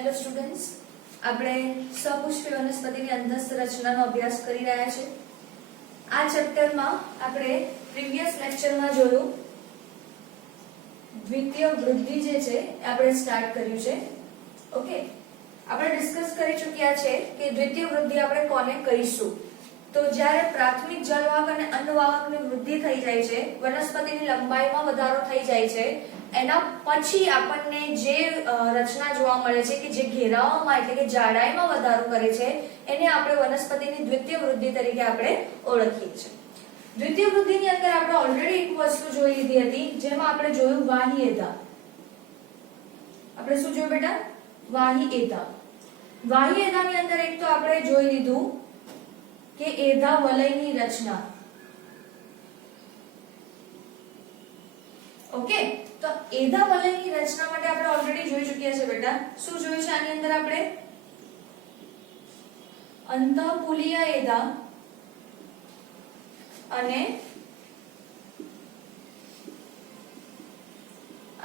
Hello students, આપણે સપુષ્પી વનસ્પતિની અંતસ્થ રચનાનો અભ્યાસ કરી રહ્યા છે. આ ચેપ્ટરમાં આપણે પ્રીવિયસ લેક્ચરમાં જોયું દ્વિતીય વૃદ્ધિ જે છે આપણે સ્ટાર્ટ કર્યું છે. ઓકે, આપણે ડિસ્કસ કરી ચૂક્યા છે કે દ્વિતીય વૃદ્ધિ આપણે કોને કહીશું. તો જ્યારે પ્રાથમિક જલવાહક અને અન્નવાહકની વૃદ્ધિ થઈ જાય છે, વનસ્પતિની લંબાઈમાં વધારો થઈ જાય છે, એના પછી આપણને જે રચના જોવા મળે છે કે જે ઘેરાવામાં એટલે કે જાડાઈમાં વધારો કરે છે, એને આપણે વનસ્પતિની દ્વિતીય વૃદ્ધિ તરીકે આપણે ઓળખીએ છીએ. દ્વિતીય વૃદ્ધિની અંદર આપણે ઓલરેડી એક વસ્તુ જોઈ લીધી હતી, જેમાં આપણે જોયું વાહ્યતા. આપણે શું જોયું બેટા? વાહ્યતા. વાહ્યતાની અંદર એક તો આપણે જોઈ લીધું કે એધા વલયની રચના. ઓકે, તો એધા વલયની રચના માટે આપણે ઓલરેડી જોઈ ચૂક્યા છે બેટા. શું જોયું છે આની અંદર આપણે? અંતઃપુલીય એધા અને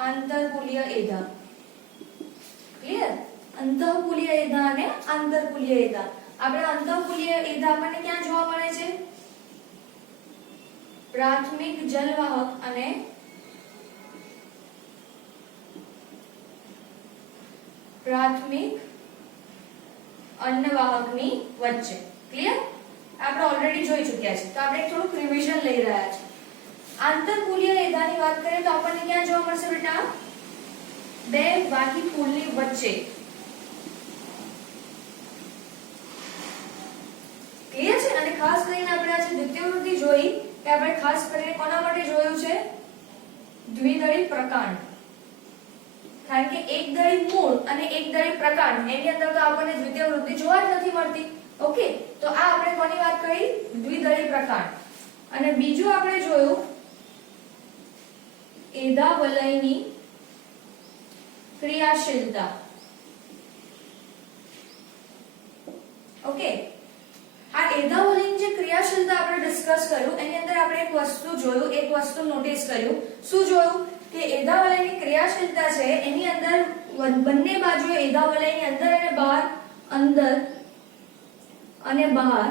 આંતરપુલીય એધા. ક્લિયર? અંતઃપુલીય એધા અને આંતરપુલીય એધા. આપણે અંતઃપુલીય એધા આપણને ક્યાં જોવા મળે છે? પ્રાથમિક જલવાહક અને પ્રાથમિક અન્નવાહકની વચ્ચે. ક્લિયર? આપણે ઓલરેડી જોઈ ચૂક્યા છે, તો આપણે થોડુંક રિવિઝન લઈ રહ્યા છે. આંતરપુલીય એધાની વાત કરીએ તો આપણને ક્યાં જોવા મળશે બેટા? બે બાહ્યપુલની વચ્ચે. ક્લિયર છે? અને ખાસ કરીને આપણે આજે દ્વિતીય વૃદ્ધિ જોઈ કે આપણે ખાસ કરીને કોના માટે જોયું છે? દ્વિદળી પ્રકાંડ. કારણ કે એક દળી મૂળ અને એક દળી પ્રકાંડ, એની અંદર તો આપણને દ્વિતીય વૃદ્ધિ જોવા જ નથી મળતી. ઓકે, તો આ આપણે કોની વાત કરી? દ્વિદળી પ્રકાંડ. અને બીજું આપણે જોયું એધા વલયની ક્રિયાશીલતા. ઓકે, આ એધા વલયની જે ક્રિયાશીલતા આપણે ડિસ્કસ કર્યું, એની અંદર આપણે એક વસ્તુ જોયું, એક વસ્તુ નોટિસ કર્યું. શું જોયું? કે એધા વલયની ક્રિયાશીલતા છે એની અંદર બંને બાજુએ એધા વલયની અંદર અને બહાર, અંદર અને બહાર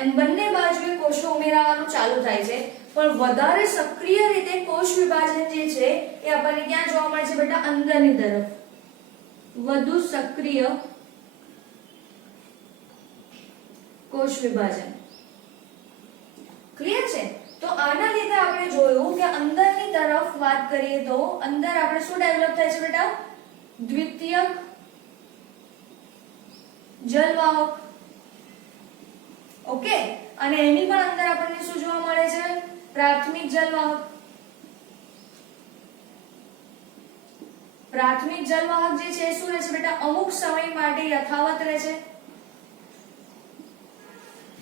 એમ બંને બાજુએ કોષો ઉમેરાવાનું ચાલુ થાય છે. પણ વધારે સક્રિય રીતે કોષ વિભાજન જે છે એ આપણને ક્યાં જોવા મળે છે બેટા? અંદરની તરફ વધુ સક્રિય કોષ વિભાજન. ક્લિયર છે? તો આના લીધે આપણે જોયું કે અંદરની તરફ વાત કરીએ તો અંદર આપણે શું ડેવલપ થાય છે બેટા? દ્વિતીયક જલવાહક. ઓકે, અને એની પણ અંદર આપણને શું જોવા મળે છે? પ્રાથમિક જલવાહક. પ્રાથમિક જલવાહક જે છે શું રહે છે બેટા? અમુક સમય માટે યથાવત રહે છે.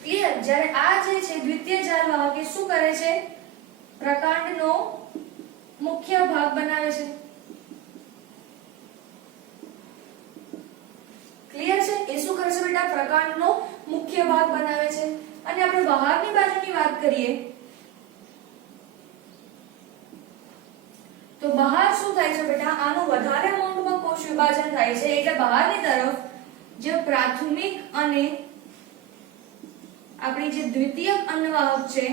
ક્લિયર? જ્યારે આ જે છે દ્વિતીય જલવાહક એ શું કરે છે? પ્રકાંડનો મુખ્ય ભાગ બનાવે છે. ક્લિયર છે? એ શું કરે છે બેટા? પ્રકાંડનો મુખ્ય ભાગ બનાવે છે. અને આપણે બહારની બાજુની વાત કરીએ તો બહાર શું થાય છે બેટા? આનું વધારે અમાઉન્ટમાં કોષ વિભાજન થાય છે, એટલે બહારની તરફ જે પ્રાથમિક અને આપણી જે દ્વિતીયક અન્નવાહક છે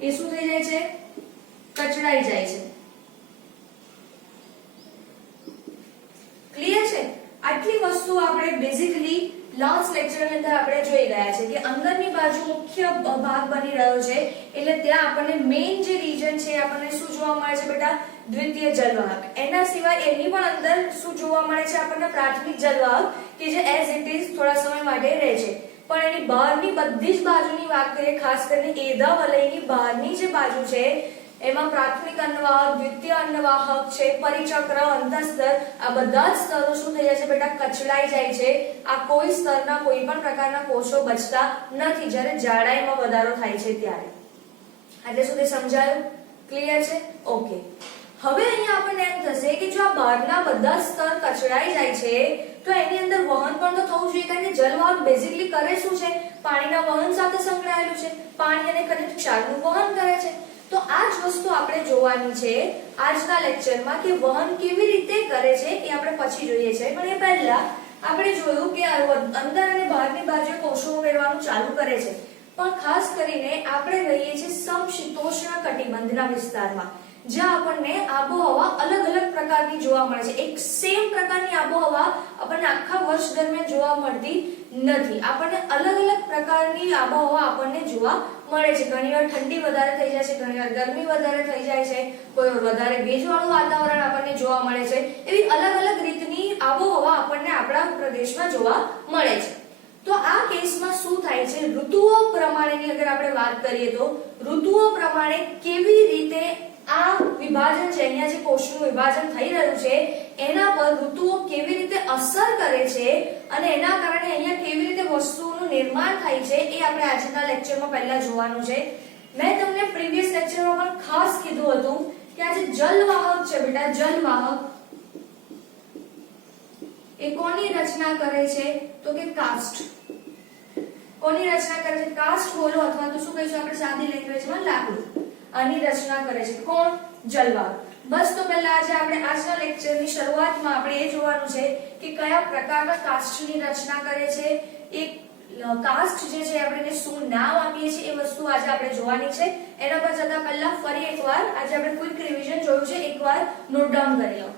એ શું થઈ જાય છે? કચડાઈ જાય છે. ક્લિયર છે? આટલી વસ્તુ આપણે બેઝિકલી લાસ્ટ લેક્ચરની અંદર આપણે જોઈ ગયા છે કે અંદરની બાજુ મુખ્ય ભાગ બની રહ્યો છે, એટલે ત્યાં આપણને મેઇન જે રીજન છે આપણને શું જોવા મળે છે બેટા? દ્વિતીય જલવાહક. એના સિવાય એની પણ અંદર શું જોવા મળે છે આપણને? પ્રાથમિક જલવાહક, કે જે એઝ ઇટ ઇઝ થોડા સમય માટે રહે છે. પણ એની બહારની બધી જ બાજુની વાત કરીએ, ખાસ કરીને એધા વલયની બહારની જે બાજુ છે એમાં પ્રાથમિક અન્નવાહક, દ્વિતીય અન્નવાહક છે, પરિચક્ર, અંતઃસ્તર, આ બધા જ સ્તરો શું થઈ જાય છે બેટા? કચડાઈ જાય છે. આ કોઈ સ્તરના કોઈ પણ પ્રકારના કોષો બચતા નથી જ્યારે જાડાઈમાં વધારો થાય છે ત્યારે. એટલે સુધી સમજાયું? ક્લિયર છે? ઓકે, હવે અહીંયા આપણને એમ થશે કે જો આ બહારના બધા સ્તર કચડાઈ જાય છે તો એની અંદર વહન પણ તો થવું જોઈએ, કારણ કે જલવાહક બેઝિકલી કરે શું છે? પાણીના વહન સાથે સંકળાયેલું છે. પાણી અને ખનિજ ક્ષારનું વહન કરે છે. તો આ જ વસ્તુ આપણે જોવાની છે આજના લેક્ચરમાં કે વહન કેવી રીતે કરે છે એ આપણે પછી જોઈએ છે, પણ એ પહેલા આપણે જોયું કે અંદર અને બહારની બાજુએ કોષો ઉમેરવાનું ચાલુ કરે છે, પણ ખાસ કરીને આપણે રહીએ છીએ સમશીતોષ્ણ કટિબંધના વિસ્તારમાં, જ્યાં આપણને આબોહવા અલગ અલગ પ્રકારની જોવા મળે છે. એક સેમ પ્રકારની આબોહવા આપણને આખા વર્ષ દરમિયાન જોવા મળતી નથી. આપણને અલગ અલગ પ્રકારની આબોહવા આપણને જોવા મળે છે. ઘણીવાર ઠંડી વધારે થઈ જાય છે, ઘણીવાર ગરમી વધારે થઈ જાય છે, કોઈ વધારે ભેજવાળું વાતાવરણ આપણને જોવા મળે છે. એવી અલગ અલગ રીતની આબોહવા આપણને આપણા પ્રદેશમાં જોવા મળે છે. તો આ કેસમાં શું થાય છે, ઋતુઓ પ્રમાણેની અગર આપણે વાત કરીએ તો ઋતુઓ પ્રમાણે કેવી રીતે આ વિભાજન છે, અહીંયા જે કોષનું વિભાજન થઈ રહ્યું છે એના પર ઋતુઓ કેવી રીતે અસર કરે છે અને એના કારણે અહીંયા કેવી રીતે વસ્તુઓનું નિર્માણ થાય છે એ આપણે આજના લેક્ચરમાં પહેલા જોવાનું છે. મેં તમને પ્રીવિયસ લેક્ચરમાં પણ ખાસ કીધું હતું કે આ જે જલવાહક છે બેટા, જલવાહક એ કોની રચના કરે છે તો કે કાસ્ટ. કોની રચના કરે છે? કાસ્ટ બોલો અથવા તો શું કહીશું આપણે સાદી લેંગ્વેજમાં લાકડું. આની રચના કરે છે કોણ? જલવાહક. બસ તો પહેલા આજે આપણે આજના લેક્ચરની શરૂઆતમાં આપણે એ જોવાનું છે કે કયા પ્રકારના કાસ્ટની રચના કરે છે, એક કાસ્ટ જે છે આપણે શું નામ આપીએ છીએ એ વસ્તુ આજે આપણે જોવાની છે. એના પર જતા પહેલા ફરી એકવાર આજે આપણે ક્વિક રિવિઝન જોયું છે, એકવાર નોટ ડાઉન કરી લો.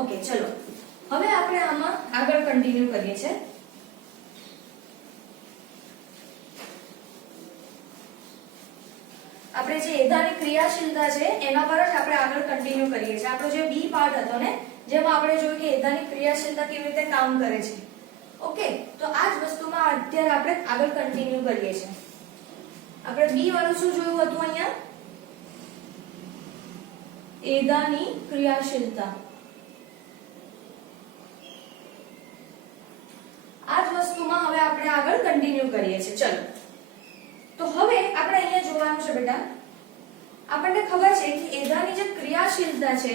ઓકે, ચલો હવે આપણે આમાં આગળ કન્ટિન્યુ કરીએ છીએ. આપણે જે એધાની ક્રિયાશીલતા છે એના પર જ આપણે આગળ કન્ટિન્યુ કરીએ છીએ. આપણો જે બી પાર્ટ હતો ને જેમાં આપણે જોયું કે એધાની ક્રિયાશીલતા કેવી રીતે કામ કરે છે. ઓકે, તો આ જ વસ્તુમાં અત્યારે આપણે આગળ કન્ટિન્યુ કરીએ છીએ. આપણે બી વાળું શું જોયું હતું અહીંયા? એધાની ક્રિયાશીલતા. આ જ વસ્તુમાં હવે આપણે આગળ કન્ટિન્યુ કરીએ છીએ. ચલો, તો હવે આપણે અહીંયા જોવાનું છે બેટા, આપણને ખબર છે કે એધાની જે ક્રિયાશીલતા છે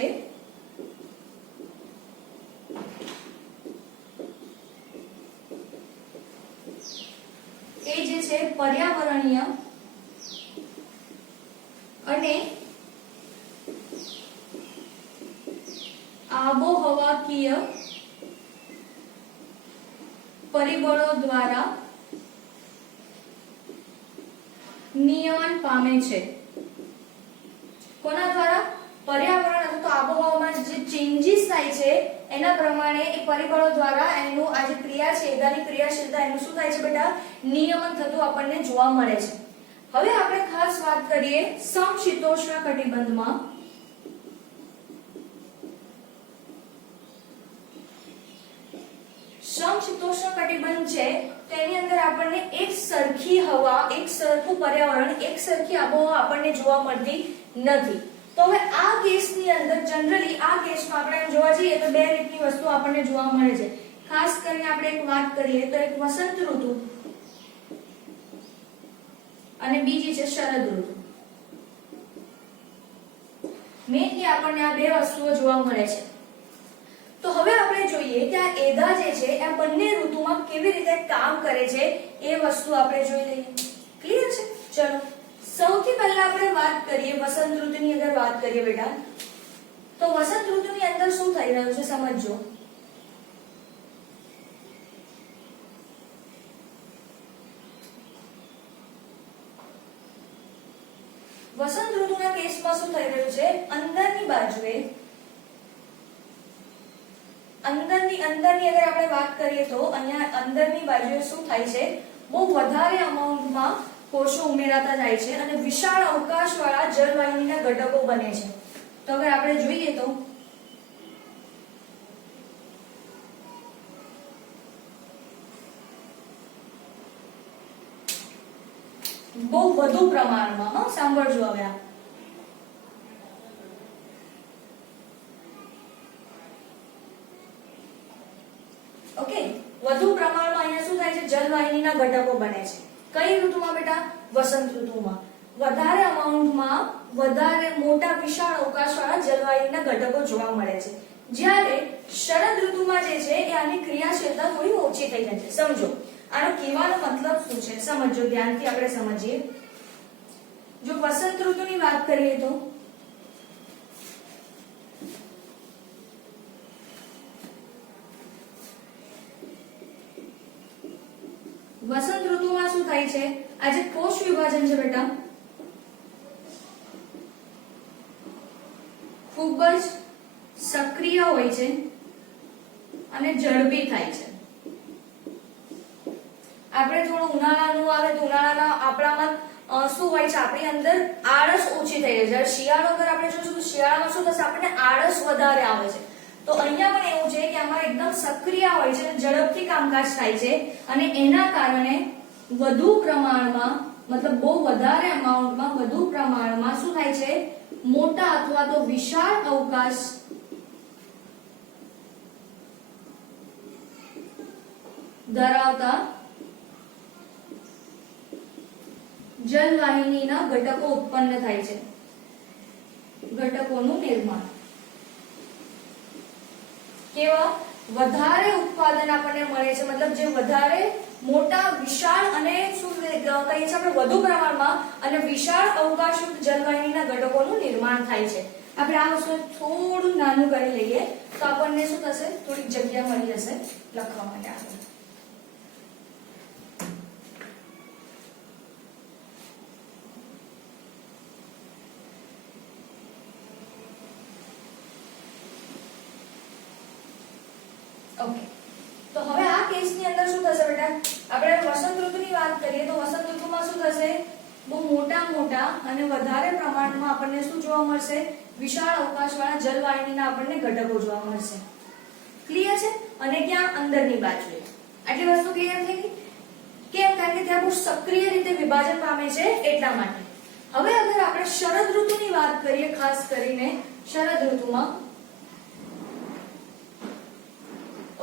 એ જે છે પર્યાવરણીય અને આબોહવાકીય પરિબળો દ્વારા નિયમન પામે છે. કોના દ્વારા? પર્યાવરણ અથવા તો આબોહવામાં જે ચેન્જીસ થાય છે એના પ્રમાણે એ પરિબળો દ્વારા એનું આ જે ક્રિયા છે એધાની ક્રિયાશીલતા એનું શું થાય છે બેટા? નિયમન થતું આપણને જોવા મળે છે. હવે આપણે ખાસ વાત કરીએ સમશીતોષ્ણ કટિબંધમાં. સમશીતોષ્ણ કટિબંધ છે તેની અંદર આપણને એક સરખી હવા, એક સરખું પર્યાવરણ, એક સરખી આબોહવા આપણને જોવા મળતી નથી. તો હવે આ કેસની અંદર જનરલી આ કેસમાં આપણે જોવા જઈએ તો બે રીતની વસ્તુ આપણને જોવા મળે છે. ખાસ કરીને આપણે એક વાત કરીએ તો એક વસંત ઋતુ અને બીજી છે શરદ ઋતુ. મેઇનલી આપણને આ બે વસ્તુઓ જોવા મળે છે. તો હવે આપણે જોઈએ કે આ એધા જે છે આ બંને ઋતુમાં કેવી રીતે કામ કરે છે એ વસ્તુ આપણે જોઈ લઈએ. ક્લિયર છે? ચલો, સૌથી પહેલા આપણે વાત કરીએ વસંત ઋતુની અંદર વાત કરીએ બેટા, તો વસંત ઋતુની અંદર શું થઈ રહ્યું છે સમજજો. વસંત ઋતુના કેસમાં શું થઈ રહ્યું છે? અંદરની બાજુએ અંદરની અગર આપણે વાત કરીએ તો અહીંયા અંદરની બાજુએ શું થાય છે? બહુ વધારે અમાઉન્ટમાં કોષો ઉમેરાતા જાય છે અને વિશાળ અવકાશવાળા જળવાહિનીના ઘટકો બને છે. તો અગર આપણે જોઈએ તો બહુ વધુ પ્રમાણમાં, સાંભળજો હવે આ, ઓકે, વધુ પ્રમાણમાં અહીંયા શું થાય છે, જલવાહિનીના ઘટકો બને છે. કઈ ઋતુમાં બેટા? વસંત ઋતુમાં. વધારે અમાઉન્ટમાં વધારે મોટા વિશાળ અવકાશવાળા જલવાહિનીના ઘટકો જોવા મળે છે. જ્યારે શરદ ઋતુમાં જે છે એ આની ક્રિયાશીલતા થોડી ઓછી થઈ જાય છે. સમજો આનો કહેવાનો મતલબ શું છે, સમજો, ધ્યાનથી આપણે સમજીએ. જો વસંત ઋતુની વાત કરીએ તો વસંત ઋતુમાં શું થાય છે, આ જે કોષ વિભાજન છે બેટા ખૂબ જ સક્રિય હોય છે અને ઝડપી થાય છે. આપણે થોડું ઉનાળાનું આવે તો ઉનાળાના આપણામાં શું હોય છે, આપણી અંદર આળસ ઓછી થઈ જાય છે. શિયાળો અગર આપણે જોશું તો શિયાળામાં શું થશે, આપણને આળસ વધારે આવે છે. તો અહીંયા પણ એવું છે કે આમાં એકદમ સક્રિય હોય છે અને ઝડપથી કામકાજ થાય છે અને એના કારણે વધુ પ્રમાણમાં, મતલબ બહુ વધારે અમાઉન્ટમાં, વધુ પ્રમાણમાં શું થાય છે, મોટા અથવા તો વિશાળ અવકાશ ધરાવતા જલવાહિનીના ઘટકો ઉત્પન્ન થાય છે. ઘટકોનું નિર્માણ કેવા, વધારે ઉત્પાદન આપણને મળે છે, મતલબ જે વધારે મોટા વિશાળ અને શું કહીએ છીએ આપણે, વધુ પ્રમાણમાં અને વિશાળ અવકાશયુક્ત જલવાહિનીના ઘટકોનું નિર્માણ થાય છે. આપણે આ વસ્તુ થોડું નાનું કરી લઈએ તો આપણને શું થશે, થોડીક જગ્યા મળી જશે લખવા માટે આગળ. ઓકે, તો હવે આ કેસની અંદર શું થશે બેટા, આપણે વસંત ઋતુની વાત કરીએ તો વસંત ઋતુમાં શું થશે, બહુ મોટા અને વધારે પ્રમાણમાં આપણને શું જોવા મળશે, વિશાળ અવકાશવાળા જલવાહિનીના આપણને ઘટકો જોવા મળશે. ક્લિયર છે? અને ક્યાં? અંદરની બાજુએ. આટલી વસ્તુ ક્લિયર થઈ ગઈ? કેમ? કારણ કે ત્યાં બહુ સક્રિય રીતે વિભાજન પામે છે એટલા માટે. હવે અગર આપણે શરદ ઋતુની વાત કરીએ, ખાસ કરીને શરદ ઋતુમાં,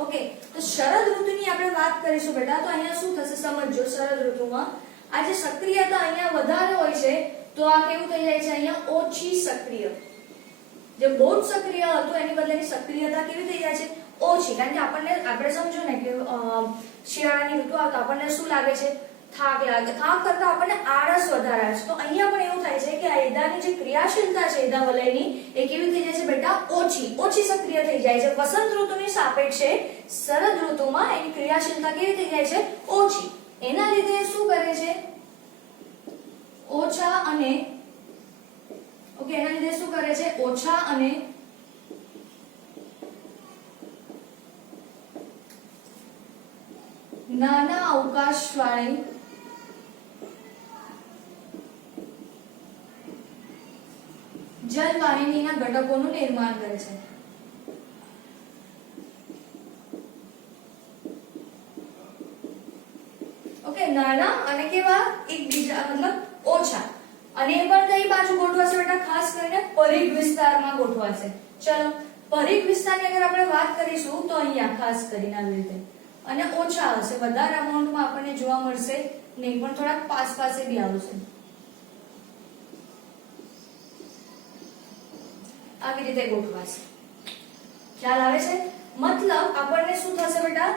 ઓકે, તો શરદ ઋતુની આપણે વાત કરીશું બેટા તો અહીંયા શું થશે, સમજો. શરદ ઋતુમાં આ જે સક્રિયતા અહીંયા વધારે હોય છે તો આ કેવું થઈ જાય છે, અહીંયા ઓછી સક્રિય. જે બહુ જ સક્રિય હતું એની બદલેની સક્રિયતા કેવી થઈ જાય છે, ઓછી. કારણ કે આપણે સમજો ને કે શિયાળાની ઋતુ આવતા આપણને શું લાગે છે, થાક લાગે. થાક કરતા આપણને આળસ વધારે આવે છે. તો અહીંયા પણ એવું થાય છે કે આ એદાની જે ક્રિયાશીલતા છે એદા વલયની, એ કેવી થઈ જાય છે બેટા, ઓછી સક્રિય થઈ જાય છે. વસંત ઋતુની સાપેક્ષે શરદ ઋતુમાં એની ક્રિયાશીલતા કેવી થઈ જાય છે, ઓછી. એના લીધે શું કરે છે, ઓછા અને નાના અવકાશવાળી જલવાહિનીના ઘટકોનું નિર્માણ કરે છે. ઓકે, નાના અને કેવા, એકબીજા મતલબ ઓછા. અને એ પણ કઈ બાજુ ગોઠવાશે બેટા, ખાસ કરીને પરિઘ વિસ્તારમાં ગોઠવાશે. ચલો, પરિઘ વિસ્તારની અગર આપણે વાત કરીશું તો અહીંયા ખાસ કરીને આવી રીતે, અને ઓછા હશે, વધારે અમાઉન્ટમાં આપણને જોવા મળશે નહીં, પણ થોડાક પાસે બી આવશે. આવી રીતે ગોઠવાશે. ખ્યાલ આવે છે? મતલબ આપણને શું થશે બેટા,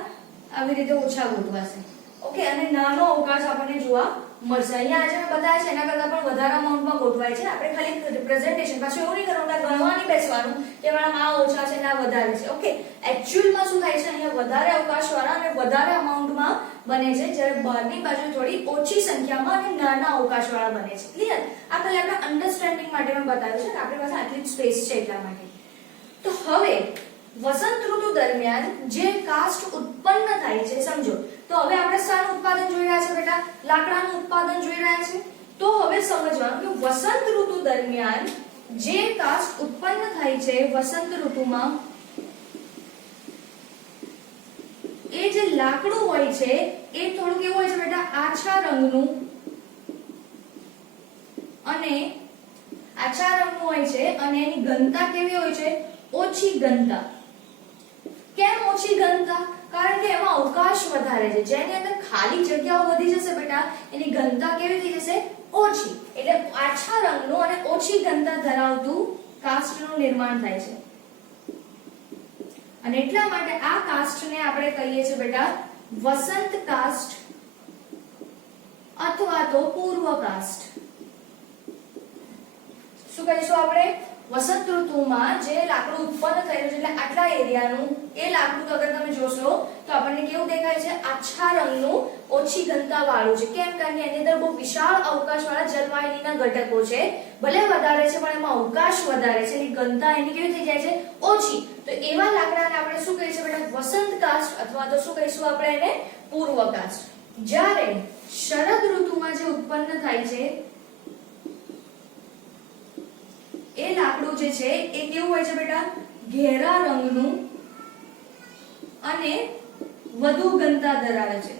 આવી રીતે ઓછા ગોઠવાશે. ઓકે, અને નાનો અવકાશ આપણને જોવા મળશે. અહીંયા આજે મેં બતાવ્યા છે એના કરતા પણ વધારે અમાઉન્ટમાં ગોઠવાય છે. આપણે ખાલી રિપ્રેઝન્ટેશન, પાછું એવું નહીં કરવાનું ગણવાની બેસવાનું કે મારા આ ઓછા છે ને આ વધારે છે. ઓકે, એક્ચ્યુઅલમાં શું થાય છે, અહીંયા વધારે અવકાશવાળા અને વધારે અમાઉન્ટમાં બને છે, જ્યારે બહારની બાજુ થોડી ઓછી સંખ્યામાં અને નાના અવકાશવાળા બને છે. ક્લિયર? આ ખાલી આપણે અન્ડરસ્ટેન્ડિંગ માટે મેં બતાવ્યું છે કે આપણી પાસે આટલી જ સ્પેસ છે એટલા માટે. તો હવે વસંત ઋતુ દરમિયાન જે કાસ્ટ ઉત્પન્ન થાય છે, સમજો. તો હવે આપણે શાનું ઉત્પાદન જોઈ રહ્યા છે બેટા, લાકડાનું ઉત્પાદન જોઈ રહ્યા છે. તો હવે સમજવાનું કે વસંત ઋતુ દરમિયાન જે કાસ્ટ ઉત્પન્ન થાય છે વસંત ઋતુમાં, એ જે લાકડું હોય છે એ થોડું કેવું હોય છે બેટા, આછા રંગનું હોય છે અને એની ઘનતા કેવી હોય છે, ઓછી ઘનતા. કેમ ઓછી ઘનતા? કારણ કે એમાં અવકાશ વધારે છે, જેની અંદર ખાલી જગ્યાઓ વધી જશે બેટા, એની ઘનતા કેવી થઈ જશે? ઓછી. એટલે આછા રંગનું અને ઓછી ઘનતા ધરાવતું કાસ્ટનું નિર્માણ થાય છે, અને એટલા માટે આ કાસ્ટને આપણે કહીએ છીએ બેટા વસંત કાસ્ટ અથવા તો પૂર્વ કાસ્ટ. શું કહીશું આપણે? વસંત ઋતુમાં જે લાકડું ઉત્પન્ન થયું છે, એટલે આટલા એરિયાનું એ લાકડું અગર તમે જોશો તો આપણને કેવું દેખાય છે? આછા રંગનું, ઓછી ઘનતા વાળું છે. કેમ? કારણ કે એની અંદર બહુ વિશાળ અવકાશવાળા જલવાહિનીના ઘટકો છે. ભલે વધારે છે પણ એમાં અવકાશ વધારે છે, એની ઘનતા એની કેવી થઈ જાય છે? ઓછી. તો એવા લાકડાને આપણે શું કહીશું બેટા? વસંત કાસ્ટ અથવા તો શું કહીશું આપણે એને? પૂર્વ કાસ્ટ. જ્યારે શરદ ઋતુમાં જે ઉત્પન્ન થાય છે એ લાકડું જે છે એ કેવું હોય છે બેટા? ઘેરા રંગનું અને વધુ ઘનતા ધરાવે છે.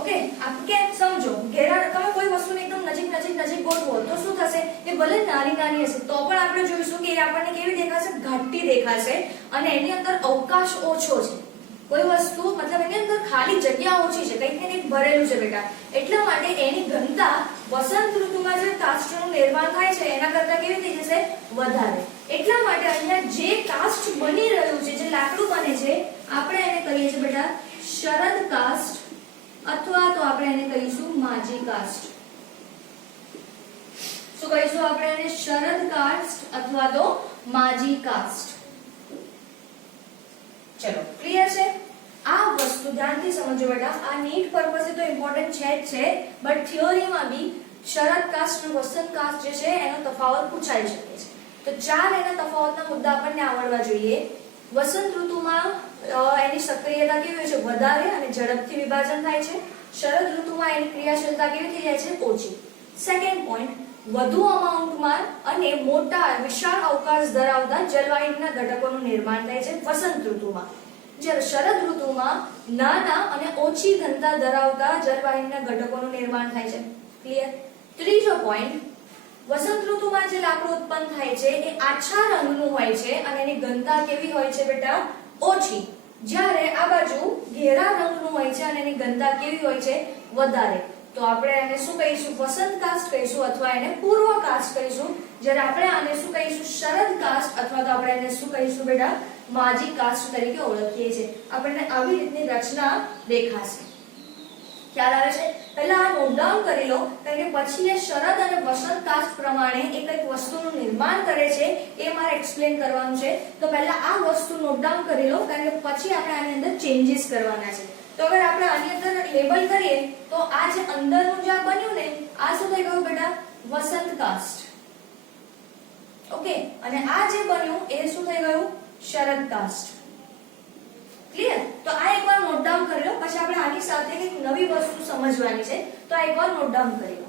ઓકે, આપ કેમ સમજો? ઘેરા, તમે કોઈ વસ્તુને એકદમ નજીક ગોઠવો તો શું થશે? એ ભલે નાની હશે તો પણ આપણે જોઈશું કે એ આપણને કેવી દેખાશે? ઘાટી દેખાશે, અને એની અંદર અવકાશ ઓછો છે. કોઈ વસ્તુ મતલબ એની અંદર ખાલી જગ્યા ઓછી છે, કંઈક ને કંઈક ભરેલું છે બેટા. એટલા માટે એની ઘનતા વસંત ઋતુમાં જે કાસ્ટનું નિર્માણ થાય છે એના કરતા કેવી થઈ જશે? વધારે. એટલા માટે અહીંયા જે કાસ્ટ બની રહ્યું છે, જે લાકડું બને છે, આપણે એને કહીએ છીએ બેટા શરદ કાસ્ટ અથવા તો આપણે એને કહીશું માજી કાસ્ટ. શું કહીશું આપણે એને? શરદ કાસ્ટ અથવા તો માજી કાસ્ટ. ચલો, ક્લિયર છે? આ વસ્તુ ધ્યાનથી સમજો બેટા. આ નીટ પર્પઝ તો ઇમ્પોર્ટન્ટ છે જ છે, બટ થિયરીમાં બી શરદ કાસ્ટ અને વસંત કાસ્ટ જે છે એનો તફાવત પૂછાઈ શકે છે. તો ચાર એના તફાવતના મુદ્દા આપણને આવડવા જોઈએ. વસંત ઋતુમાં એની સક્રિયતા કેવી હોય છે? વધારે અને ઝડપથી વિભાજન થાય છે. શરદ ઋતુમાં એની ક્રિયાશીલતા કેવી થઈ જાય છે? ઓછી. સેકન્ડ પોઈન્ટ, વધુ અમાઉન્ટમાં અને મોટા વિશાળ અવકાશ ધરાવતા જલવાહિનીના ઘટકોનું નિર્માણ થાય છે વસંત ઋતુમાં. જ્યારે શરદ ઋતુમાં નાના અને ઓછી ઘનતા ધરાવતા જલવાહિનીના ઘટકોનું નિર્માણ થાય છે. ક્લિયર? ત્રીજો પોઈન્ટ, વસંત ઋતુમાં જે લાકડું ઉત્પન્ન થાય છે એ આછા રંગનું હોય છે અને એની ઘનતા કેવી હોય છે બેટા? ઓછી. જ્યારે આ બાજુ ઘેરા રંગનું હોય છે અને એની ઘનતા કેવી હોય છે? વધારે. તો આપણે આને શું કહીશું? વસંત કાસ્ટ કહીશું અથવા એને પૂર્વ કાસ્ટ કહીશું. જ્યારે આપણે આને શું કહીશું? શરદ કાસ્ટ અથવા તો આપણે એને શું કહીશું બેટા? માજી કાસ્ટ તરીકે ઓળખીએ છીએ. આપણને આવી રીતની રચના દેખાશે. ખ્યાલ આવે છે? પહેલા આ નોટ ડાઉન કરી લો, કારણ કે પછી એ શરદ અને વસંત કાસ્ટ પ્રમાણે એક એક વસ્તુનું નિર્માણ કરે છે એ મારે એક્સપ્લેન કરવાનું છે. તો પહેલા આ વસ્તુ નોટ ડાઉન કરી લો, કારણ કે પછી આપણે આની અંદર ચેન્જીસ કરવાના છે. તો અગર આપણે આની અંદર લેબલ કરીએ તો આ જે અંદરનું જે બન્યું ને, આ શું થઈ ગયું બેટા? વસંત કાસ્ટ. ઓકે, અને આ જે બન્યું એ શું થઈ ગયું? શરદ કાસ્ટ. ક્લિયર? તો આ એકવાર નોટ ડાઉન કરી લો, પછી આપણે આની સાથે એક નવી વસ્તુ સમજવાની છે, તો આ એકવાર નોટ ડાઉન કરી લો.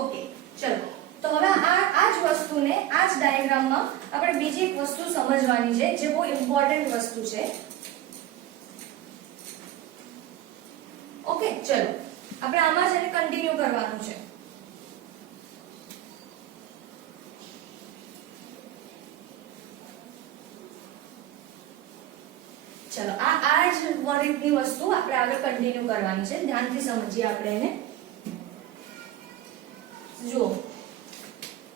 ઓકે, ચલો. તો હવે આ જ વસ્તુને આ જ ડાયાગ્રામમાં આપણે બીજી એક વસ્તુ સમજવાની છે, જે બહુ ઇમ્પોર્ટન્ટ વસ્તુ છે. ઓકે, ચલો. આપણે આમાં જ એને કન્ટિન્યુ કરવાનું છે. ચલો આ જ રીતની વસ્તુ આપણે આગળ કન્ટિન્યુ કરવાની છે, ધ્યાનથી સમજીએ આપણે એને. જુઓ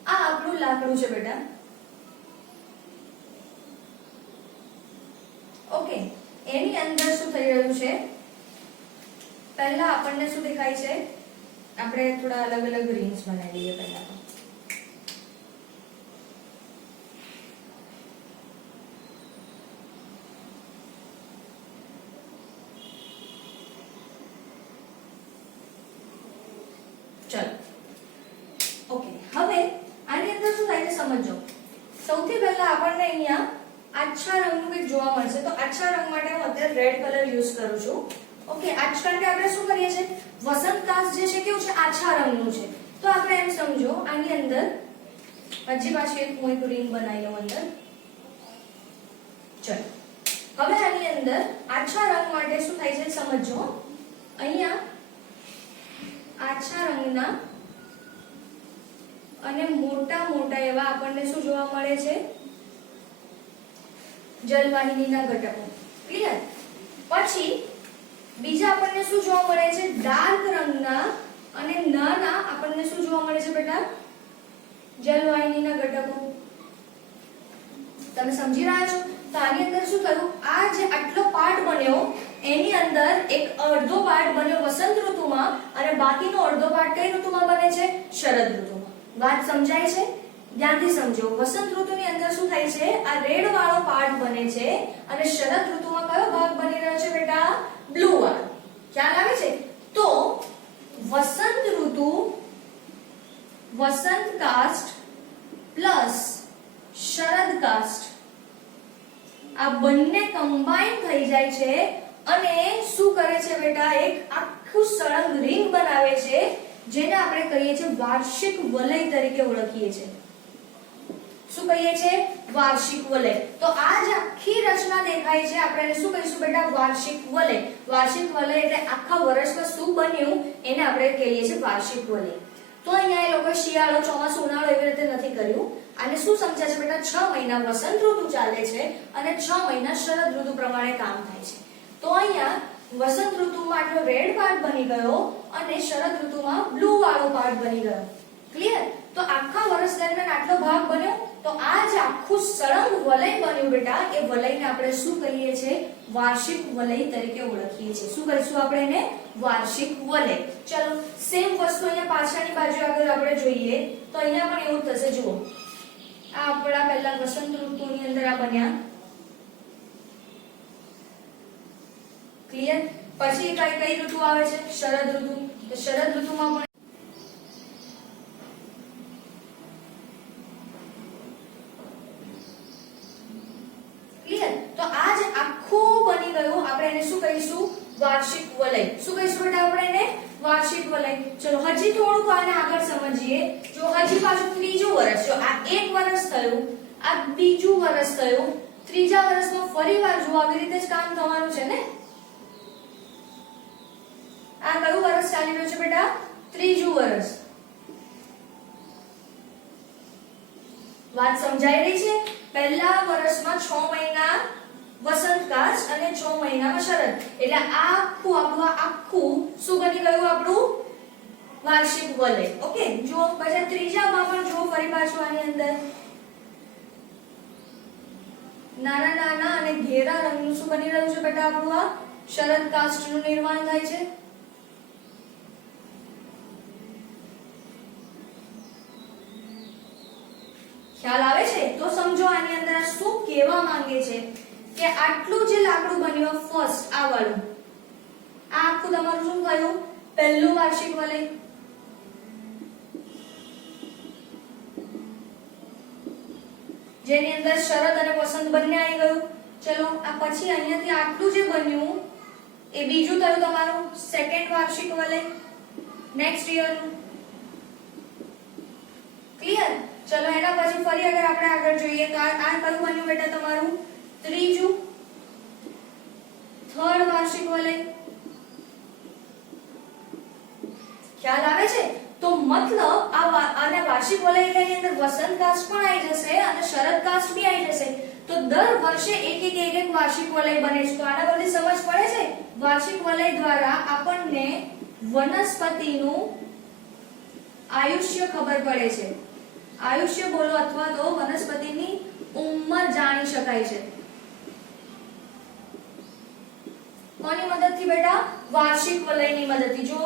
આ આપણું લાકડું છે બેટા. ઓકે, એની અંદર શું થઈ રહ્યું છે, પહેલા આપણને શું દેખાય છે, આપણે થોડા અલગ અલગ રિંગ્સ બનાવી દઈએ પહેલા તો. ચલો ઓકે, હવે આની અંદર શું થાય છે સમજો. સૌથી પહેલા આપણને અહીંયા આછા રંગનું કંઈક જોવા મળશે, તો આછા રંગ માટે હું અત્યારે રેડ કલર યુઝ કરું છું. ઓકે, આજકાલ કે આપણે શું કરીએ છીએ, વસંત કાચ જે છે કેવું છે, આછા રંગનું છે. તો આપણે એમ સમજો આની અંદર હજી પાછી એક હું એક રિંગ બનાવી લઉં અંદર. ચલો હવે આની અંદર આછા રંગ માટે શું થાય છે સમજો. અહીંયા આછા રંગના અને મોટા મોટા એવા આપણને શું જોવા મળે છે, જલવાહિનીના ઘટકો. ક્લિયર? પછી બીજા આપણને શું જોવા મળે છે, ડાર્ક રંગના અને નાના આપણને શું જોવા મળે છે બેટા, જલવાહિનીના ઘટકો. તમે સમજી રહ્યા છો? તો આની અંદર શું થયું, આ જે આટલો પાર્ટ બન્યો એની અંદર એક અડધો પાર્ટ બન્યો વસંત ઋતુમાં અને બાકીનો અડધો પાર્ટ કઈ ઋતુમાં બને છે, શરદ ઋતુમાં. વાત સમજાય છે? ધ્યાનથી સમજો. વસંત ઋતુની અંદર શું થાય છે, આ રેડ વાળો પાર્ટ બને છે અને શરદ ઋતુમાં કયો ભાગ બની રહ્યો છે બેટા, બ્લુ વાળો. ખ્યાલ આવે છે? તો વસંત ઋતુ, વસંત કાસ્ટ પ્લસ શરદ કાસ્ટ આ બંને કમ્બાઈન થઈ જાય છે અને શું કરે છે બેટા, એક આખું સળંગ રિંગ બનાવે છે, જેને આપણે કહીએ છીએ વાર્ષિક વલય તરીકે ઓળખીએ છીએ. શું કહીએ છીએ, વાર્ષિક વલય. તો આ જ આખી રચના દેખાય છે, આપણે એને શું કહીશું બેટા, વાર્ષિક વલય. વાર્ષિક વલય એટલે આખા વર્ષમાં શું બન્યું એને આપણે કહીએ છીએ વાર્ષિક વલય. તો અહીંયા એ લોકો શિયાળો, ચોમાસું, ઉનાળો એવી રીતે નથી કર્યું. આને શું સમજ્યા છે બેટા, 6 મહિના વસંત ઋતુ ચાલે છે અને 6 મહિના શરદ ઋતુ પ્રમાણે કામ થાય છે. તો અહીંયા વસંત ઋતુમાં આટલો રેડ પાર્ટ બની ગયો અને શરદ ઋતુમાં બ્લુ વાળો પાર્ટ બની ગયો. ક્લિયર? તો આખા વર્ષ દરમિયાન આટલો ભાગ બન્યો. તો આ જે આખું સળંગ વલય બન્યું બેટા, એ વલયને આપણે શું કહીએ છીએ, વાર્ષિક વલય તરીકે ઓળખીએ છીએ. શું કહીશું આપણે એને, વાર્ષિક વલય. ચલો સેમ વસ્તુ અહીંયા પાછળની બાજુ આગળ આપણે જોઈએ તો અહીંયા પણ એવું થશે. જુઓ આ આપણા પહેલા વસંત ઋતુની અંદર આ બન્યા. ક્લિયર? પછી કઈ ઋતુ આવે છે, શરદ ઋતુ. તો શરદ ઋતુમાં પણ ક્લિયર? તો આ જે આખું બની ગયું આપણે એને શું કહીશું, વાર્ષિક વલય. શું કહીશું બેટા આપણે એને, વાર્ષિક વલય. ચલો હજી થોડુંક આને આગળ સમજીએ. જો હજી પાછું ત્રીજું વર્ષ, જો આ એક વર્ષ થયું, આ બીજું વર્ષ થયું, ત્રીજા વર્ષમાં ફરીવાર જો આવી રીતે જ કામ થવાનું છે ને. આ કયું વર્ષ ચાલી રહ્યું છે બેટા, ત્રીજું વર્ષ. વાત સમજાઈ રહી છે? પહેલા વર્ષમાં 6 મહિના વસંત કાચ અને 6 મહિનામાં શરદ. એટલે આખું આપણું આખું શું બની ગયું, આપણું વાર્ષિક વલય. ઓકે, જો પછી ત્રીજામાં પણ જો ફરી પાછું આની અંદર નાના નાના અને ઘેરા રંગનું શું બની રહ્યું છે બેટા, આપણું આ શરદ કાસ્ટનું નિર્માણ થાય છે. ખ્યાલ આવે છે? તો સમજો આની અંદર શું કહેવા માંગે છે કે આટલું જે લાકડું બન્યું ફર્સ્ટ આ વાળું, આ આખું તમારું શું થયું, પહેલું વાર્ષિક વલય. જેની અંદર શરદ અને વસંત બંને આવી ગયું. ચલો આ પછી અહીંયાથી આટલું જે બન્યું એ બીજું થયું તમારું સેકન્ડ વાર્ષિક વલય, નેક્સ્ટ યરનું. ક્લિયર? ચલો એના પછી ફરી અગર આપણે આગળ જોઈએ તો આ કયું બન્યું બેટા તમારું, ત્રીજું, થર્ડ વાર્ષિક વલય. ખ્યાલ આવે છે? તો મતલબ આ વાર્ષિક વલય એટલે એની અંદર વસંત કાસ્ટ પણ આવી જશે અને શરદ કાસ્ટ બી આવી જશે. તો દર વર્ષે એક વાર્ષિક વલય બને છે. તો આના પરથી સમજ પડે છે વાર્ષિક વલય દ્વારા આપણને વનસ્પતિનું આયુષ્ય ખબર પડે છે. આયુષ્ય બોલો અથવા તો વનસ્પતિની ઉંમર જાણી શકાય છે. કોની મદદથી બેટા? વાર્ષિક વલયની મદદથી. જો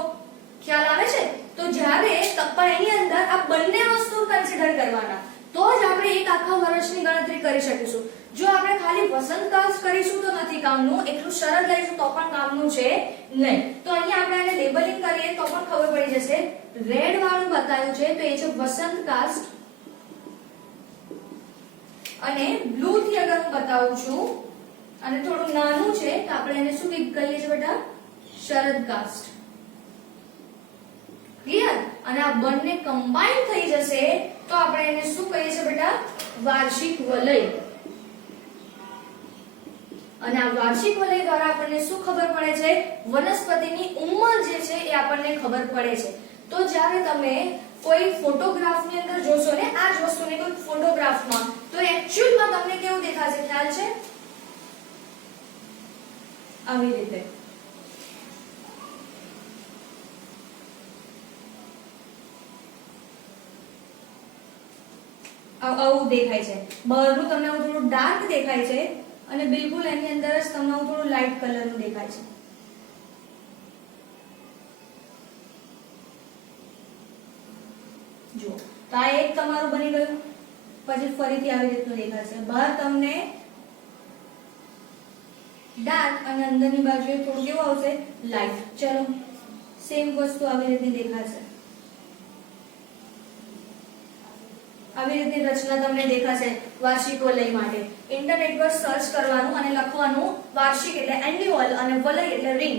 ખ્યાલ આવે છે? તો જ્યારે પણ એની અંદર આ બંને વસ્તુ કન્સિડર કરવાના, તો જ આપણે એક આખા વર્ષની ગણતરી કરી શકીશું. જો આપણે ખાલી વસંતકાળ કરીશું તો નથી કામનું, એટલું શરત લઈશું તો પણ કામનું છે નહીં. તો અહીંયા આપણે આને લેબલિંગ કરીએ તો પણ ખબર પડી જશે. રેડ વાળું બતાવ્યું છે તો એ છે વસંતકાળ, અને બ્લુ થી અગર હું બતાવું છું અને થોડું નાનું છે તો આપણે એને શું કહીએ છીએ બેટા? શરદકાળ. ક્લિયર? અને આ બંને કમ્બાઈન થઈ જશે તો આપણે એને શું કહીએ છીએ બેટા? વાર્ષિક વલય. અને આ વાર્ષિક વલય દ્વારા આપણને શું ખબર પડે છે? વનસ્પતિની ઉંમર જે છે એ આપણને ખબર પડે છે. તો જ્યારે તમે કોઈ ફોટોગ્રાફની અંદર જોશો ને આ જ વસ્તુને કોઈ ફોટોગ્રાફમાં, તો એક્ચ્યુઅલમાં તમને કેવું દેખાશે? ખ્યાલ છે? આવી રીતે આવું દેખાય છે. બહારનું તમને થોડું ડાર્ક દેખાય છે અને બિલકુલ એની અંદર જ તમને થોડું લાઇટ કલરનું દેખાય છે. જો તો આ એક તમારું બની ગયું. પછી ફરીથી આવી રીતનું દેખાશે. બહાર તમને ડાર્ક અને અંદરની બાજુએ થોડું કેવું આવશે? લાઇટ. ચલો સેમ વસ્તુ આવી રીતની દેખાશે. આવી રીતની રચના તમને દેખાશે વાર્ષિક વલય માટે. ઇન્ટરનેટ પર સર્ચ કરવાનું અને લખવાનું વાર્ષિક એટલે એન્યુઅલ અને વલય એટલે રિંગ,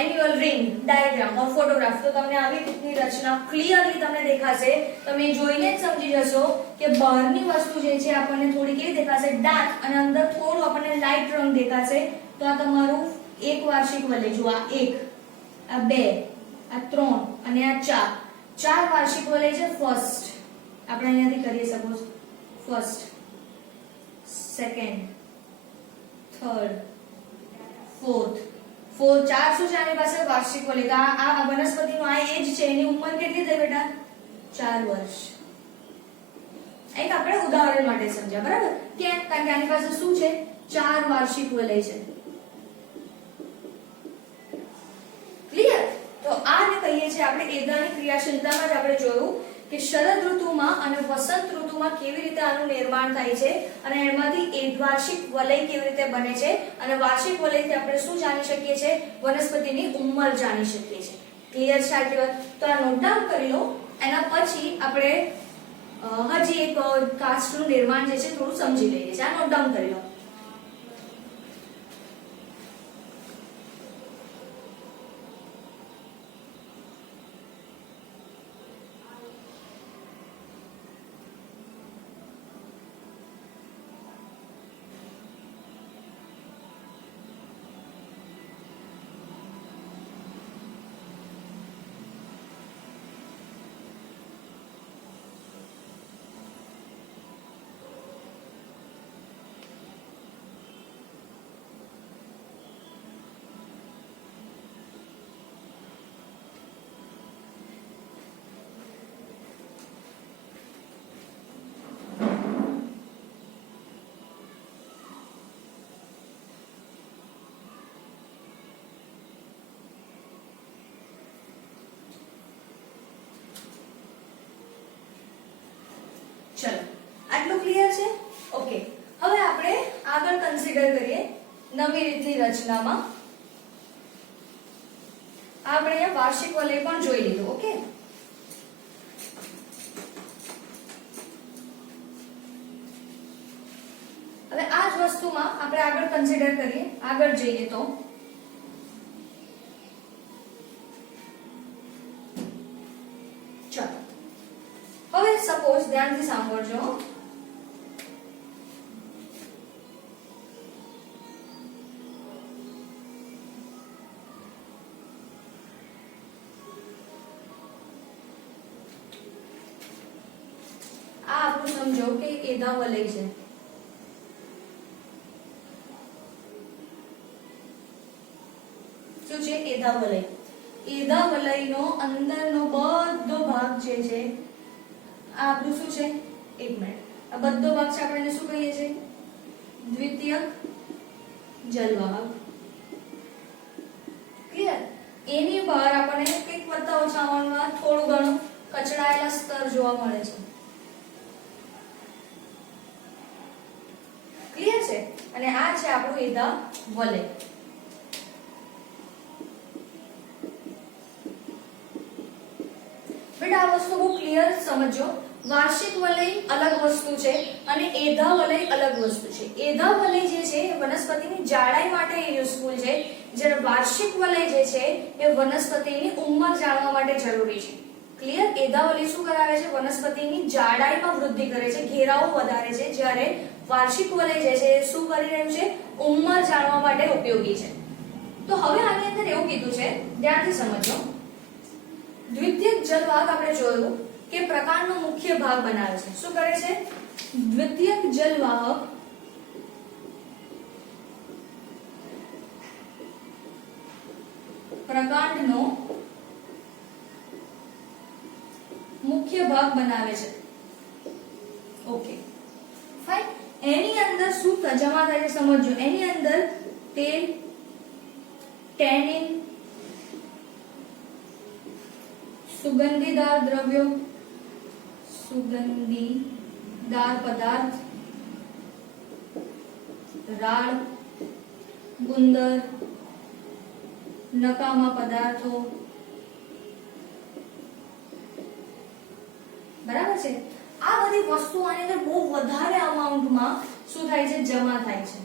એન્યુઅલ રિંગ ડાયાગ્રામ ઓર ફોટોગ્રાફ. તો તમને આવી રીતની રચના ક્લિયરલી તમને દેખાશે. તમે જોઈને જ સમજી જશો કે બહારની વસ્તુ જે છે આપણને થોડી કેવી દેખાશે? ડાર્ક, અને અંદર થોડું આપણને લાઇટ રંગ દેખાશે. તો આ તમારું એક વાર્ષિક વલય. જો આ એક, આ બે, આ ત્રણ અને આ ચાર. ચાર વાર્ષિક વલય છે. ફર્સ્ટ આપણે અહીંયાથી કરીએ. Suppose first, second, third, fourth. ચાર શું છે આની પાસે? વાર્ષિક વલય. આ વનસ્પતિનો આ એજ છે, એની ઉંમર કેટલી થઈ બેટા? 4 વર્ષ. એક આપણે ઉદાહરણ માટે સમજ્યા, બરાબર? કેમ? કારણ કે આની પાસે શું છે? 4 વાર્ષિક વલય છે. ક્લિયર? તો આને કહીએ છીએ આપણે એદાની ક્રિયાશીલતામાં જ આપણે જોયું કે શરદ ઋતુમાં અને વસંત ઋતુમાં કેવી રીતે આનું નિર્માણ થાય છે અને એમાંથી એક વાર્ષિક વલય કેવી રીતે બને છે, અને વાર્ષિક વલયથી આપણે શું જાણી શકીએ છીએ? વનસ્પતિની ઉંમર જાણી શકીએ છીએ. ક્લિયર છે આટલી વાત? તો આ નોટ ડાઉન કરી લો. એના પછી આપણે હજી એક કાસ્ટનું નિર્માણ જે છે થોડું સમજી લઈએ છીએ. આ નોટ ડાઉન કરી લો. ચલો આટલું ક્લિયર છે? ઓકે. હવે આપણે આગળ કન્સિડર કરીએ નવી રીતની રચનામાં. આપણે અહીંયા વાર્ષિક વલય પણ જોઈ લીધું. ઓકે. હવે આ જ વસ્તુમાં આપણે આગળ કન્સિડર કરીએ, આગળ જઈએ તો હવે સપોઝ ધ્યાનથી સાંભળજો. આ આપણું સમજો કે એદા વલય છે. શું છે? એધા વલય. એધા વલયનો અંદરનો બધો ભાગ જે છે આ આપણું શું છે? 1 મિનિટ. આ બધો ભાગ છે આપણે એને શું કહીએ છીએ? દ્વિતીયક જલવાહક. ક્લિયર? એની બહાર આપણને કંઈક વત્તા ઓછા પ્રમાણમાં થોડું ઘણું કચડાયેલા સ્તર જોવા મળે છે. ક્લિયર છે? અને આ છે આપણું એધા વલય. બેટા આ વસ્તુ બહુ ક્લિયર સમજો. વાર્ષિક વલય અલગ વસ્તુ છે અને એધા વલય અલગ વસ્તુ છે. એધા વલય જે છે એ વનસ્પતિની જાડાઈ માટે યુઝફુલ છે, જ્યારે વાર્ષિક વલય જે છે એ વનસ્પતિની ઉંમર જાણવા માટે જરૂરી છે. ક્લિયર? એધા વલય શું કરાવે છે? વનસ્પતિની જાડાઈમાં વૃદ્ધિ કરે છે, ઘેરાવો વધારે છે, જ્યારે વાર્ષિક વલય જે છે એ શું કરી રહ્યું છે? ઉંમર જાણવા માટે ઉપયોગી છે. તો હવે આની અંદર એવું કીધું છે, ધ્યાનથી સમજો. દ્વિતીયક જલવાહક આપણે જોયું કે પ્રકાંડનો મુખ્ય ભાગ બનાવે છે. શું કરે છે? દ્વિતીયક જલવાહક પ્રકાંડનો મુખ્ય ભાગ બનાવે છે. Okay fine. એની અંદર શું જમા થાય છે સમજો. એની અંદર તેલ, ટેનિન, સુગંધીદાર દ્રવ્યો, સુગંધીદાર પદાર્થ, રાળ, ગુંદર, નકામા પદાર્થો. બરાબર છે? આ બધી વસ્તુઓ આની અંદર બહુ વધારે અમાઉન્ટમાં શું થાય છે? જમા થાય છે.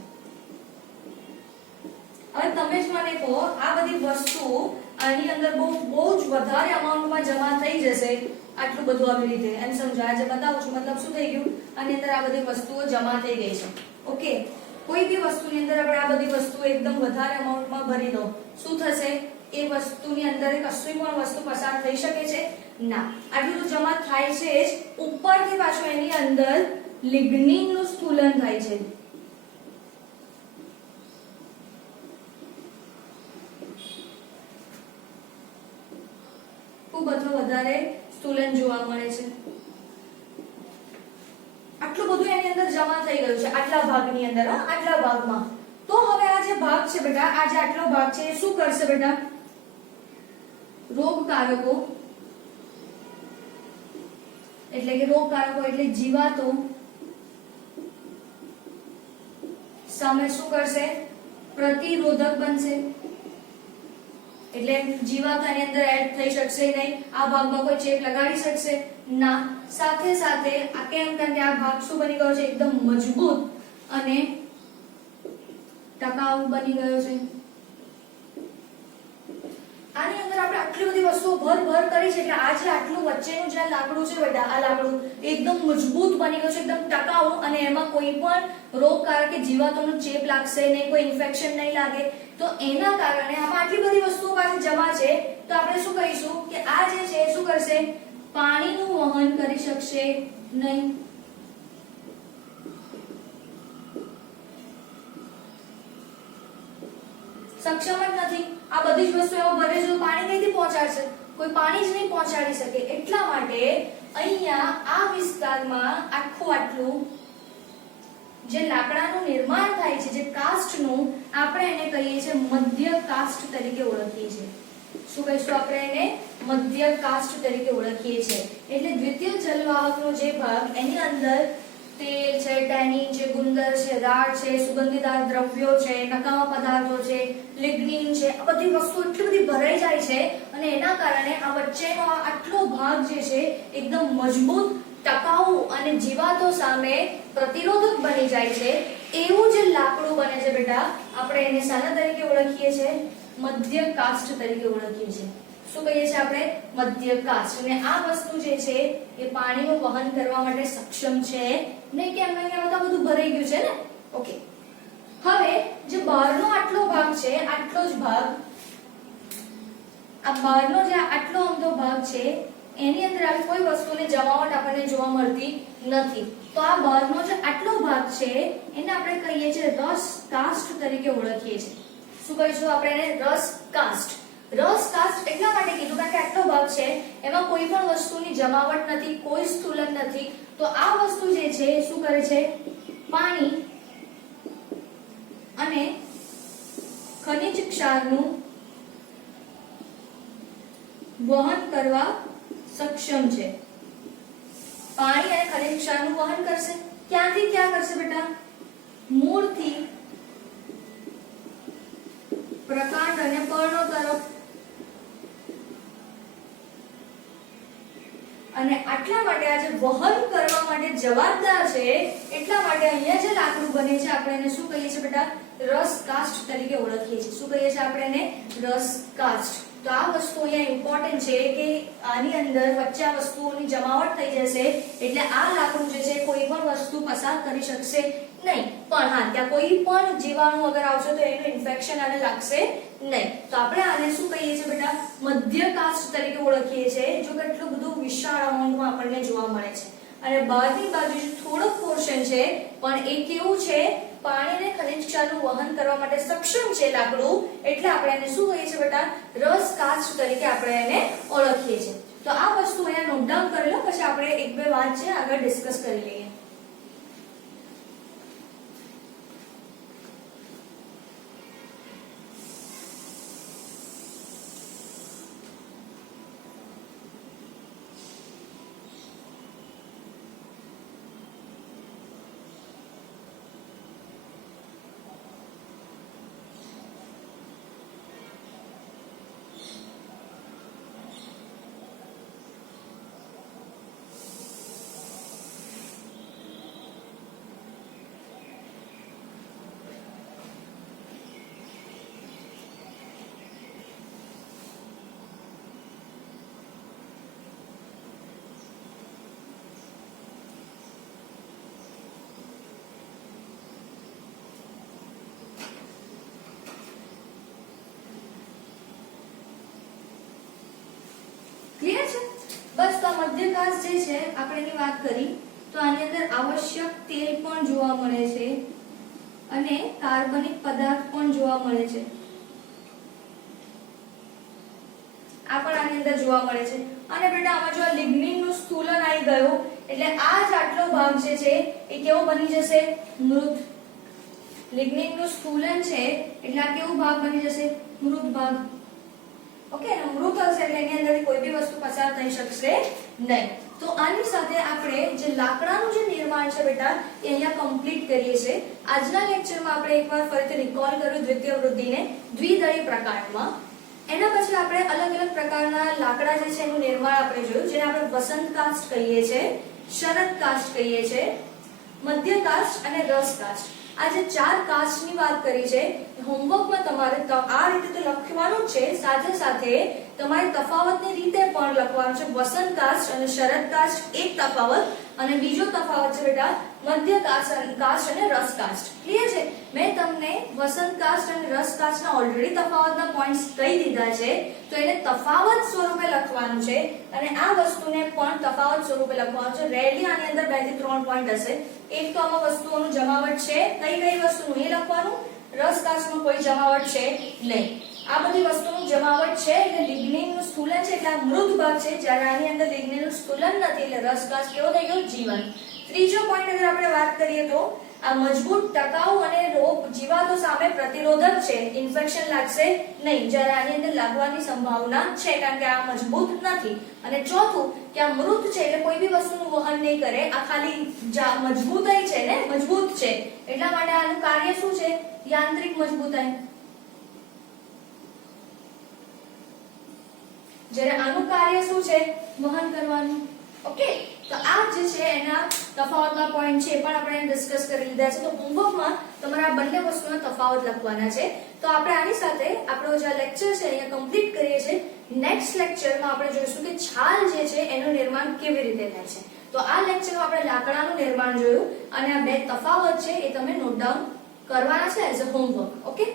હવે તમે જ મને કહો, આ બધી વસ્તુઓ આની અંદર બહુ જ વધારે અમાઉન્ટમાં જમા થઈ જશે, આટલું બધું આવી રીતે એમ સમજો. આજે બતાવું છું મતલબ શું થઈ ગયું? આની અંદર આ બધી વસ્તુઓ જમા થઈ ગઈ છે. ઓકે, કોઈ બી વસ્તુની અંદર આપણે આ બધી વસ્તુઓ એકદમ વધારે અમાઉન્ટમાં ભરી દો, શું થશે? એ વસ્તુની અંદર કશું પણ વસ્તુ પસાર થઈ શકે છે? ના. આટલું તો જમા થાય છે જ, ઉપરથી પાછું એની અંદર લિગ્નિનનું સ્થૂલન થાય છે. ખૂબ અથવા વધારે સ્થૂલન જોવા મળે છે. આટલું બધું એની અંદર જમા થઈ ગયું છે, આટલા ભાગની અંદર, આટલા ભાગમાં. તો હવે આ જે ભાગ છે બેટા, આ જે આટલો ભાગ છે એ શું કરશે બેટા? રોગકારકો, એટલે કે રોગકારકો એટલે જીવાતો સામે શું કરશે? પ્રતિરોધક બનશે. એટલે જીવાતો એની અંદર એડ થઈ શકશે નહીં. આ ભાગમાં કોઈ ચેપ લગાડી શકશે ના. સાથે સાથે આ કેમ? કારણ કે આ ભાગ શું બની ગયો છે? એકદમ મજબૂત અને ટકાઉ બની ગયો છે. આની અંદર આપણે આટલી બધી વસ્તુઓ ભર કરી છે, એટલે આ જે આટલું વચ્ચેનું જે લાકડું છે બેટા, આ લાકડું એકદમ મજબૂત બની ગયું છે, એકદમ ટકાઉ, અને એમાં કોઈ પણ રોગકારક કે જીવાતોનો ચેપ લાગશે નહીં, કોઈ ઇન્ફેક્શન નહીં લાગે. તો એના કારણે આમાં આટલી બધી વસ્તુઓ પાછી જમા છે, તો આપણે શું કહીશું કે આ જે છે શું કરશે? પાણીનું વહન કરી શકશે નહીં. સક્ષમ જ નથી. આ બધી જ વસ્તુ એમાં ભરે જો પાણી કઈથી પહોંચાડશે? કોઈ પાણી જ નહીં પહોંચાડી શકે. એટલા માટે અહીંયા આ વિસ્તારમાં આટલું જે લાકડાનું નિર્માણ થાય છે, જે કાસ્ટનું, આપણે એને કહીએ છીએ મધ્ય કાસ્ટ તરીકે ઓળખીએ છીએ. શું કહીશું આપણે એને? મધ્ય કાસ્ટ તરીકે ઓળખીએ છીએ. એટલે દ્વિતીય જલવાહકનો જે ભાગ, એની અંદર તેલ છે, ટેનિન છે, ગુંદર છે, રાળ છે, સુગંધીદાર દ્રવ્યો છે, નકામા પદાર્થો છે, લિગ્નિન છે, આ બધી વસ્તુ એટલી બધી ભરાઈ જાય છે, અને એના કારણે આ વચ્ચેનો આટલો ભાગ જે છે એકદમ મજબૂત, ટકાઉ અને જીવાતો સામે પ્રતિરોધક બની જાય છે. એવું જે લાકડું બને છે બેટા, આપણે એને શાના તરીકે ઓળખીએ છીએ? મધ્ય કાસ્ટ તરીકે ઓળખીએ છીએ. શું કહીએ છીએ આપણે? મધ્ય કાસ્ટ. અને આ વસ્તુ જે છે એ પાણીનું વહન કરવા માટે સક્ષમ છે નહીં. કેમ? કારણ કે આ બધું ભરાઈ ગયું છે ને. ઓકે, હવે જે બહારનો આટલો ભાગ છે, આટલો જ ભાગ, આ બહારનો જે આટલો અમથો ભાગ છે, એની અંદર આવી કોઈ વસ્તુની જમાવટ આપણને જોવા મળતી નથી. તો આ બહારનો જે આટલો ભાગ છે એને આપણે કહીએ છીએ રસ કાસ્ટ તરીકે ઓળખીએ છીએ. શું કહીશું આપણે એને? રસ કાસ્ટ. રસ કાસ્ટ એટલા માટે કીધું કારણ કે આટલો ભાગ છે એમાં કોઈ પણ વસ્તુની જમાવટ નથી, કોઈ સ્થૂલન નથી. તો આ વસ્તુ જે છે શું કરે છે? પાણી અને ખનિજ ક્ષારનું વહન કરવા સક્ષમ છે. પાણી અને ખનિજ ક્ષારનું વહન કરશે. ક્યાંથી ક્યાં કરશે બેટા? મૂળથી પ્રકાંડ અને પર્ણો તરફ. અને આટલા માટે આ જે વહન કરવા માટે જવાબદાર છે એટલા માટે અહીંયા જે લાકડું બને છે આપણે એને શું કહીએ છીએ બેટા? રસ કાસ્ટ તરીકે ઓળખીએ છીએ. શું કહીએ છીએ આપણે એને? રસ કાસ્ટ. તો આ વસ્તુ અહીંયા ઇમ્પોર્ટન્ટ છે કે આની અંદર વચ્ચે આ વસ્તુઓની જમાવટ થઈ જશે એટલે આ લાકડું જે છે કોઈ પણ વસ્તુ પસાર કરી શકશે નહીં. પણ હા, ત્યાં કોઈ પણ જીવાણુ અગર આવશે તો એનું ઇન્ફેક્શન આને લાગશે નહીં. તો આપણે આને શું કહીએ છીએ બેટા? મધ્ય કાસ્ટ તરીકે ઓળખીએ છીએ. જો કેટલું બધું વિશાળ અમાઉન્ટમાં આપણને જોવા મળે છે. અને બહારની બાજુ થોડોક પોર્શન છે પણ એ કેવું છે? પાણી અને ખનિજ ક્ષારનું વહન કરવા માટે સક્ષમ છે લાકડું. એટલે આપણે એને શું કહીએ છીએ બેટા? રસ કાસ્ટ તરીકે આપણે એને ઓળખીએ છીએ. તો આ વસ્તુ અહીંયા નોટ ડાઉન કરી લો, પછી આપણે એક બે વાત છે આગળ ડિસ્કસ કરી લઈએ. ક્લિયર છે? બસ તો મધ્યકાશ જે છે આપણે એની વાત કરી તો આની અંદર આવશ્યક તેલ પણ જોવા મળે છે અને કાર્બનિક પદાર્થ પણ જોવા મળે છે. આ પણ આની અંદર જોવા મળે છે. અને બેટા આમાં જો લિગ્નિન નું સ્થૂલન આવી ગયું એટલે આ જ આટલો ભાગ જે છે એ કેવો બની જશે? મૃત. લિગ્નિન નું સ્થૂલન છે એટલે આ કેવો ભાગ બની જશે? મૃત ભાગ. ઓકે, મૃત હશે એટલે એની અંદરથી કોઈ બી વસ્તુ પસાર થઈ શકશે નહીં. તો આની સાથે આપણે જે લાકડાનું જે નિર્માણ છે બેટા એ અહીંયા કમ્પ્લીટ કરીએ છીએ. આજના લેક્ચરમાં આપણે એકવાર ફરીથી રિકોલ કર્યું દ્વિતીય વૃદ્ધિને દ્વિદળી પ્રકારમાં. એના પછી આપણે અલગ અલગ પ્રકારના લાકડા જે છે એનું નિર્માણ આપણે જોયું, જેને આપણે વસંત કાસ્ટ કહીએ છીએ, શરદ કાસ્ટ કહીએ છીએ, મધ્ય કાસ્ટ અને રસ કાસ્ટ. આ જે ચાર કાસ્ટની વાત કરી છે હોમવર્કમાં તમારે આ રીતે તો લખવાનું જ છે, સાથે સાથે તમારે તફાવતની રીતે પણ લખવાનું છે. વસંત કાસ્ટ અને શરદ કાસ્ટ એક તફાવત અને બીજો તફાવત છે બેટા મધ્ય કાસ્ટ અને રસ કાસ્ટ. ક્લિયર છે? મેં તમને વસંત કાસ્ટ અને રસ કાસ્ટના ઓલરેડી તફાવતના પોઈન્ટ્સ કહી દીધા છે તો એને તફાવત સ્વરૂપે લખવાનું છે અને આ વસ્તુને પણ તફાવત સ્વરૂપે લખવાનું છે. રેરલી આની અંદર 2 થી 3 પોઈન્ટ હશે. એક તો આમાં વસ્તુઓનું જમાવટ છે, કઈ કઈ વસ્તુનું એ લખવાનું. રસ કાસ્ટમાં કોઈ જમાવટ છે નહીં. આ બધી વસ્તુનું જમાવટ છે એટલે લિગ્નિનનું સ્થૂલન છે એટલે આ મૃત ભાગ છે, જ્યારે આની અંદર લિગ્નિનનું સ્થૂલન નથી એટલે રસ કાસ્ટ કેવો થઈ ગયો? જીવન. ત્રીજો પોઈન્ટ અગર આપણે વાત કરીએ તો આ મજબૂત, ટકાઉ અને રોગ જીવાતો સામે પ્રતિરોધક છે, ઇન્ફેક્શન લાગશે નહીં, જ્યારે આની અંદર લાગવાની સંભાવના છે કારણ કે આ મજબૂત નથી. અને ચોથું કે આ મૃત છે એટલે કોઈ બી વસ્તુનું વહન નહીં કરે, આ ખાલી મજબૂતાઈ છે ને, મજબૂત છે એટલા માટે આનું કાર્ય શું છે? યાંત્રિક મજબૂતાઈ. જ્યારે આનું કાર્ય શું છે? વહન કરવાનું. ઓકે, તો આ જે છે એના તફાવતના પોઈન્ટ છે પણ આપણે ડિસ્કસ કરી લીધા છે. તો હોમવર્કમાં તમારે આ બંને વસ્તુના તફાવત લખવાના છે. તો આપણે આની સાથે આપણો જે લેક્ચર છે અહીંયા કમ્પ્લીટ કરીએ છીએ. નેક્સ્ટ લેક્ચરમાં આપણે જોઈશું કે છાલ જે છે એનું નિર્માણ કેવી રીતે થાય છે. તો આ લેક્ચરમાં આપણે લાકડાનું નિર્માણ જોયું અને આ બે તફાવત છે એ તમે નોટ ડાઉન કરવાના છે એઝ અ હોમવર્ક. ઓકે.